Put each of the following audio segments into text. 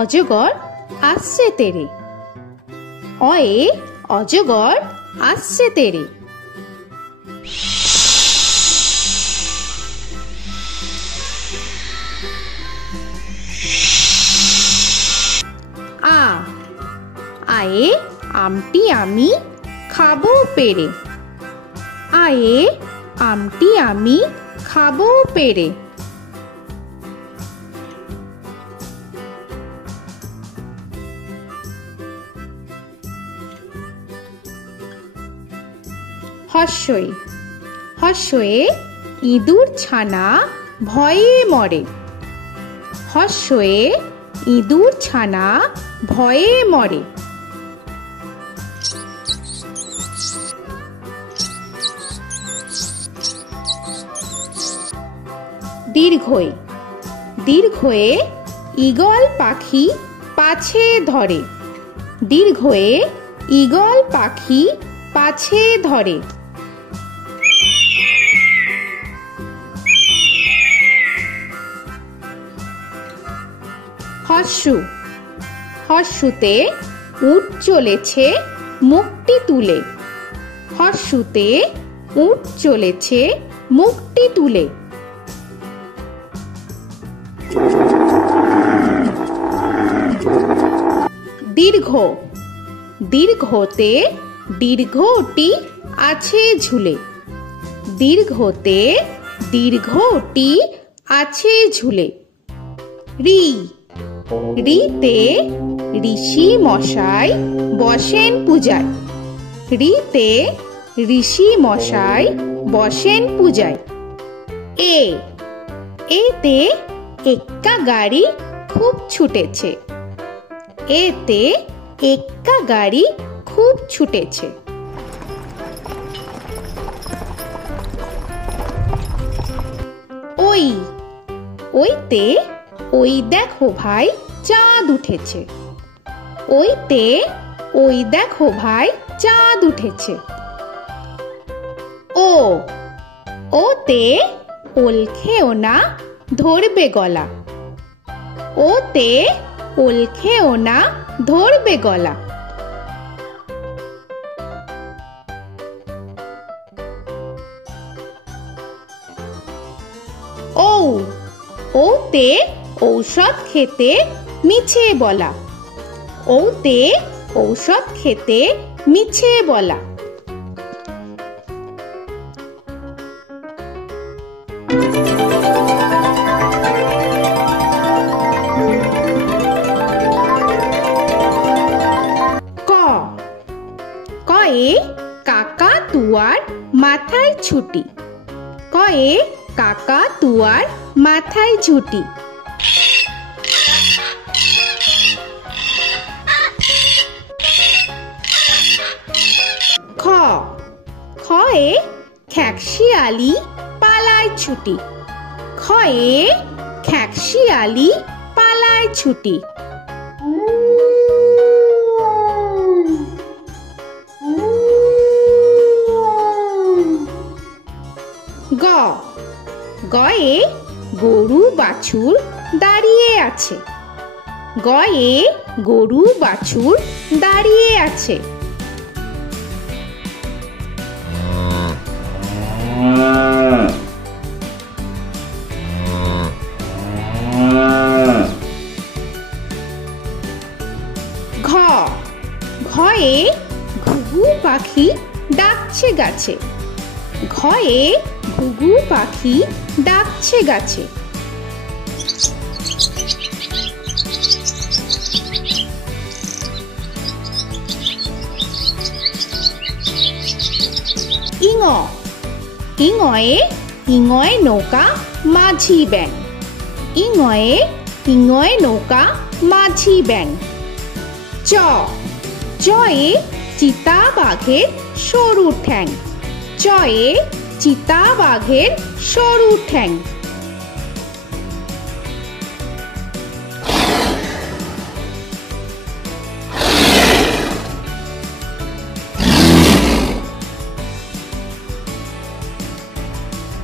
অজগর আসছে তেরে। অয়ে অজগর আসছে তেরে। আ আয়ে আমটি আমি খাবো পেরে। আয়ে আমটি আমি খাবো পেরে। হর্ষই হর্ষয়ে ইঁদুর ছানা ভয়ে মরে। হর্ষয়ে ইঁদুর ছানা ভয়ে মরে। দীর্ঘই দীর্ঘয়ে ঈগল পাখি পাছে ধরে। দীর্ঘয়ে ঈগল পাখি পাছে ধরে। হর্ষু হর্ষুতে উট চলেছে মুখটি তুলে। হর্ষুতে উট চলেছে মুখটি তুলে। দীর্ঘ দীর্ঘতে দীর্ঘটি আছে ঝুলে। দীর্ঘতে দীর্ঘটি আছে ঝুলে। রি রিতে ঋষি মশাই বসেন পূজায়। রিতে ঋষি মশাই বসেন পূজায়। এ এতে এক্কা গাড়ি খুব ছুটেছে। এতে এক্কা গাড়ি খুব ছুটেছে। ওই ওইতে ওই দেখো ভাই চাঁদ উঠেছে। ওইতে ওই দেখো ভাই চাঁদ উঠেছে। ও ওতে ওল খেও না ধরবে গলা। ওতে ওল খেও না ধরবে গলা। ও ওতে ঔষধ খেতে মিছে বলা। ওতে ঔষধ খেতে মিছে বলা। ক কয়ে কাকা তুয়ার মাথায় ছুটি। কয়ে কাকা তুয়ার মাথায় ঝুটি। খ খয়ে খ্যাকশিয়ালি পালায় ছুটি। খয়ে খ্যাকশিয়ালি পালায় ছুটি। গ গয়ে গরু বাছুর দাঁড়িয়ে আছে। গয়ে গরু বাছুর দাঁড়িয়ে আছে। ঘ ঘয়ে ঘুঘু পাখি ডাকছে গাছে। ঘয়ে ঘুঘু পাখি ডাকছে গাছে। ইঙ ইঙয়ে ইঙয়ে নৌকা মাঝি ব্যাং। ইঙয়ে ইঙয়ে নৌকা মাঝি ব্যাং। চ চয়ে চিতা বাঘের সরু ঠ্যাং। চয়ে চিতা বাঘের সরু ঠ্যাং।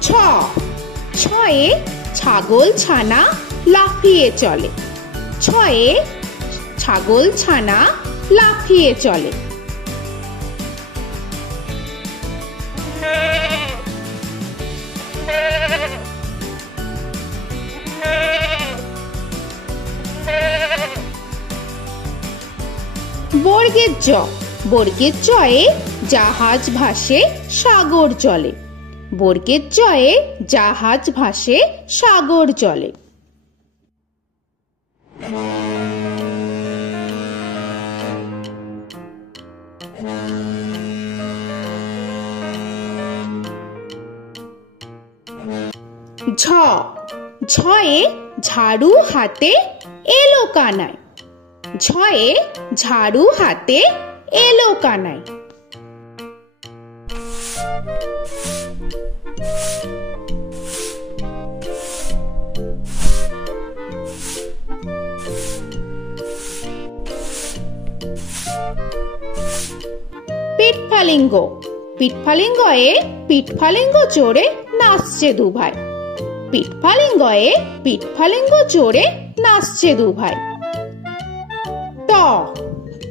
ছ ছয়ে ছাগল ছানা লাফিয়ে চলে। ছয়ে ছাগল ছানা লাফিয়ে চলে। বর্গের জ, বর্গের জয়ে জাহাজ ভাসে সাগর চলে। বর্গের জয়ে জাহাজ ভাসে সাগর চলে। ঝ, ঝয়ে ঝাড়ু হাতে এলো কানাই। ঝয়ে ঝাড়ু হাতে এলো কানাই। পিঠফালিঙ্গ, পিঠফালিঙ্গয়ে পিঠফালিঙ্গ চড়ে নাচছে দুভাই। পিঠফালিঙ্গয়ে পিঠফালিঙ্গ চড়ে নাচছে দুভাই। ট,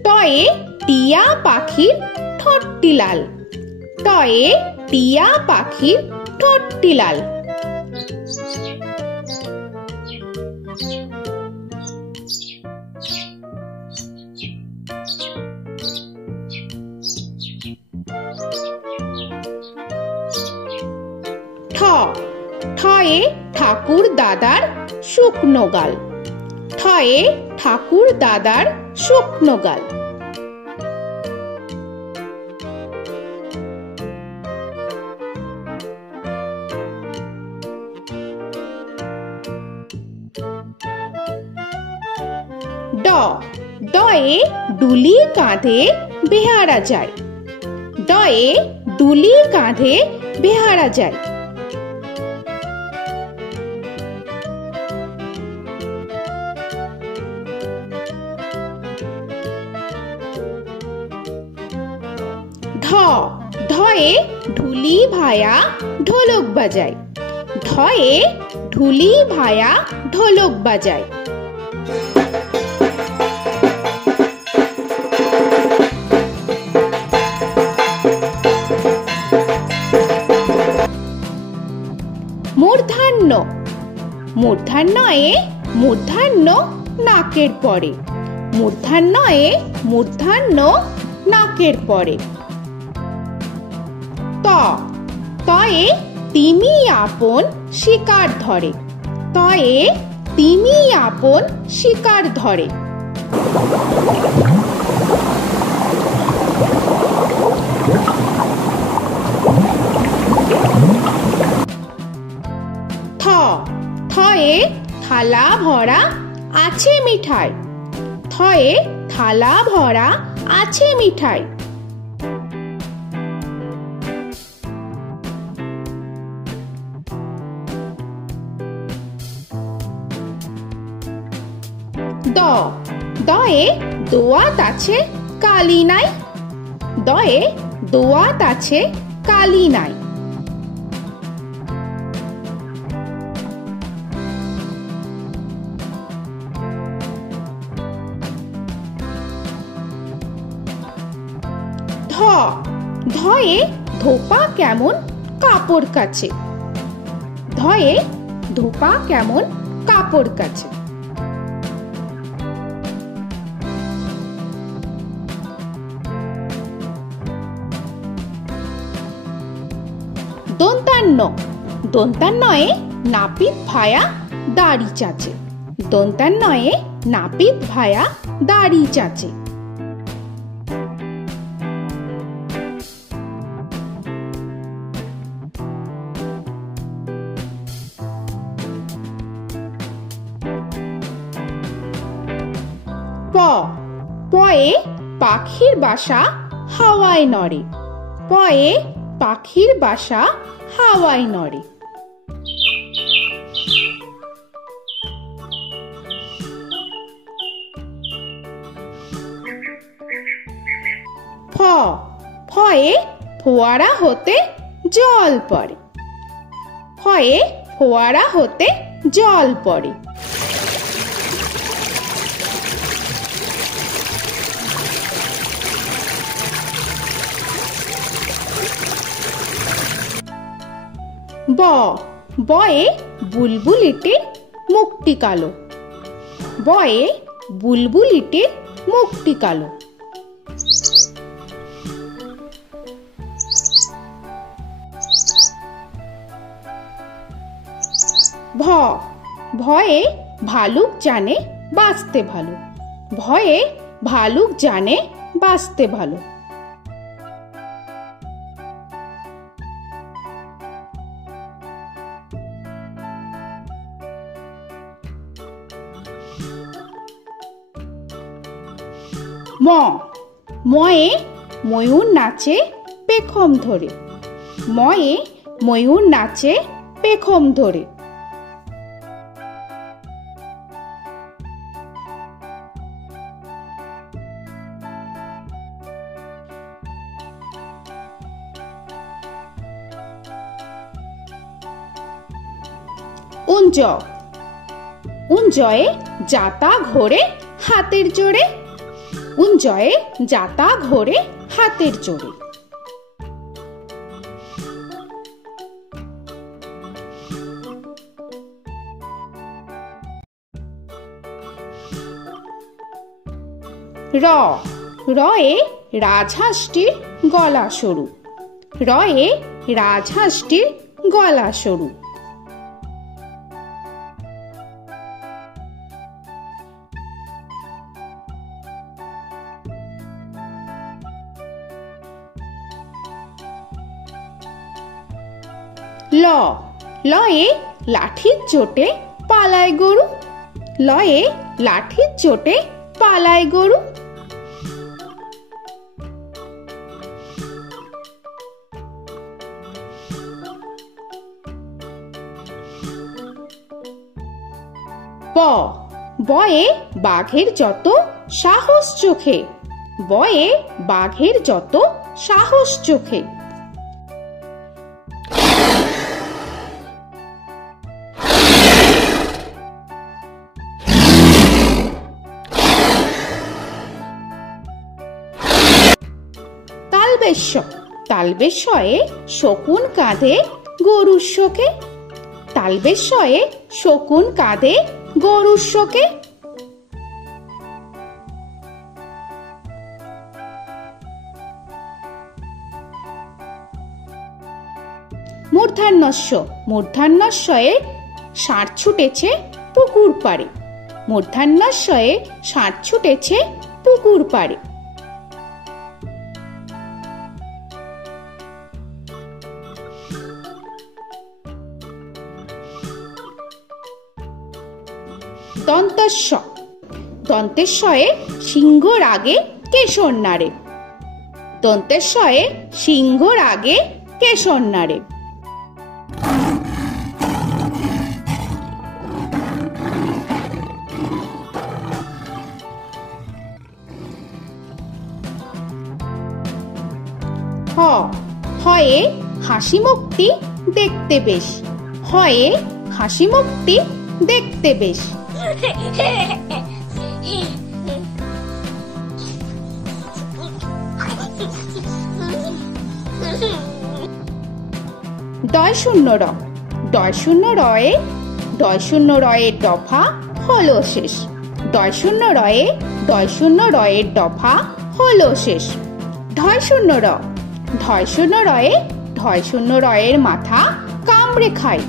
টয়ে টিয়া পাখির ঠোঁটটি লাল। টয়ে টিয়া পাখির ঠোঁটটি লাল। ঠ, ঠয়ে ঠাকুর দাদার শুকনো গাল। ঠয়ে ঠাকুর দাদার শুকনো গাল। ড, ডয়ে ডুলি কাঁধে বেহারা যায়। ডয়ে ডুলি কাঁধে বেহারা যায়। ঢ, ঢয়ে ঢুলি ভায়া ঢোলক বাজায়। ঢয়ে ঢুলি ভায়া ঢোলক বাজায়। মূর্ধন্য, মূর্ধন্যয়ে মূর্ধন্য নাকের পরে। মূর্ধন্যয়ে মূর্ধন্য নাকের পরে। ত, তয়ে তিমি আপন শিকার ধরে। তয়ে তিমি আপন শিকার ধরে। থ, থয়ে থালা ভরা আছে মিঠাই। থয়ে থালা ভরা আছে মিঠাই। দ, দয়ে দোয়াত আছে কালি নাই। দয়ে দোয়াত আছে কালি নাই। ধ, ধয়ে ধোপা কেমন কাপড় কাছে। ধয়ে ধোপা কেমন কাপড় কাছে। দন্তান্ন, দন্তান্নয়ে নাপিত ভায়া দাড়ি চাচে। দন্তান্নয়ে নাপিত ভায়া দাড়ি চাচে। প, পয়ে পাখির বাসা হাওয়ায় নড়ে। পয়ে পাখির বাসা হাওয়ায় নড়ে। ফ, ফয়ে ফোয়ারা হতে জল পড়ে। ফয়ে ফোয়ারা হতে জল পড়ে। ব বয়ে বুলবুলিটির মুখটি কালো। বয়ে বুলবুলিটির মুখটি কালো। ভ ভয়ে ভালুক জানে বাঁচতে ভালো। ভয়ে ভালুক জানে বাঁচতে ভালো। ম ময়ে ময়ূর নাচে পেখম ধরে। ময়ে ময়ূর নাচে পেখম ধরে। উঞ্জ উঞ্জয়ে যাতা ঘোরে হাতের জোরে। উঞ্জয়ে যাতা ঘোরে হাতের জোরে। র রয়ে রাজহাঁসটির গলা সরু। রয়ে রাজহাঁসটির গলা সরু। ল লয়ে লাঠির চোটে পালায় গরু। লয়ে লাঠির চোটে পালায় গরু। ব বয়ে বাঘের যত সাহস চোখে। বয়ে বাঘের যত সাহস চোখে। তালবেশ্য তালবেশ্যয়ে শকুন কাঁধে গরুর শোকে। তালবেশ্যয়ে শকুন কাঁধে গরুর শোকে। মূর্ধন্যস্য মূর্ধন্যস্বয়ে ষাঁড় ছুটেছে পুকুর পাড়ে। মূর্ধন্যস্বয়ে ষাঁড় ছুটেছে পুকুর পাড়ে। দন্তস্ব দন্তেশ্বয়ে সিংহর আগে কেশর নাড়ে। দন্তেশ্বয়ে সিংহর আগে কেশর নাড়ে। হ হয়ে হাসি মুখটি দেখতে বেশ। হয়ে হাসি মুখটি দেখতে বেশ। ডয় শূন্য র ডয় শূন্য রয়ে ডয় শূন্য রয়ের দফা হলো শেষ। ডয় শূন্য রয়ে ডয় শূন্য রয়ের দফা হলো শেষ। ঢয় শূন্য র ঢয় শূন্য রয়ে ঢয় শূন্য রয়ের মাথা কামড়ে খায়।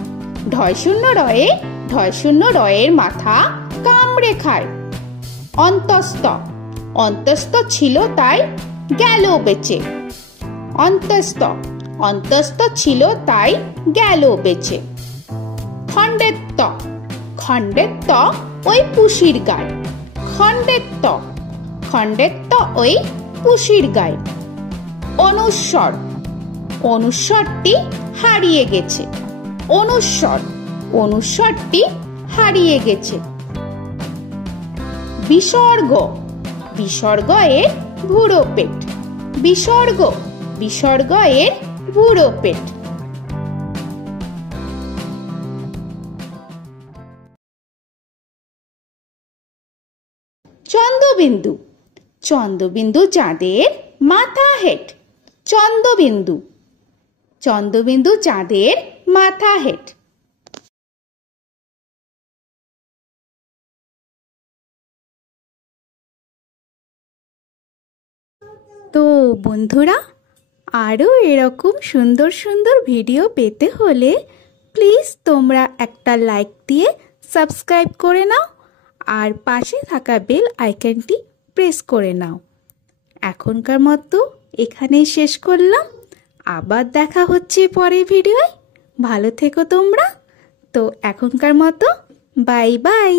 ঢয় শূন্য রয়ে ঢয় শূন্য রয়ের মাথা কামড়ে খায়। অন্তস্থ অন্তস্থ ছিল তাই গেল বেঁচে। অন্তস্থ অন্তস্থ ছিল তাই গেল বেঁচে। খণ্ডের ত খণ্ডের ত ওই পুষির গায়। খণ্ডের ত খণ্ডের ত ওই পুষির গায়। অনুস্বর অনুস্বরটি হারিয়ে গেছে। অনুস্বর অনুস্বরটি হারিয়ে গেছে। বিসর্গ বিসর্গ এর ভুরো পেট। বিসর্গ বিসর্গ এর ভুরো পেট। চন্দ্রবিন্দু চন্দ্রবিন্দু চাঁদের মাথা হেট। চন্দ্রবিন্দু চন্দ্রবিন্দু চাঁদের মাথা হেড। তো বন্ধুরা, আরও এরকম সুন্দর সুন্দর ভিডিও পেতে হলে প্লিজ তোমরা একটা লাইক দিয়ে সাবস্ক্রাইব করে নাও আর পাশে থাকা বেল আইকনটি প্রেস করে নাও। এখনকার মতো এখানেই শেষ করলাম, আবার দেখা হচ্ছে পরের ভিডিওয়। ভালো থেকো তোমরা। তো এখনকার মতো বাই বাই।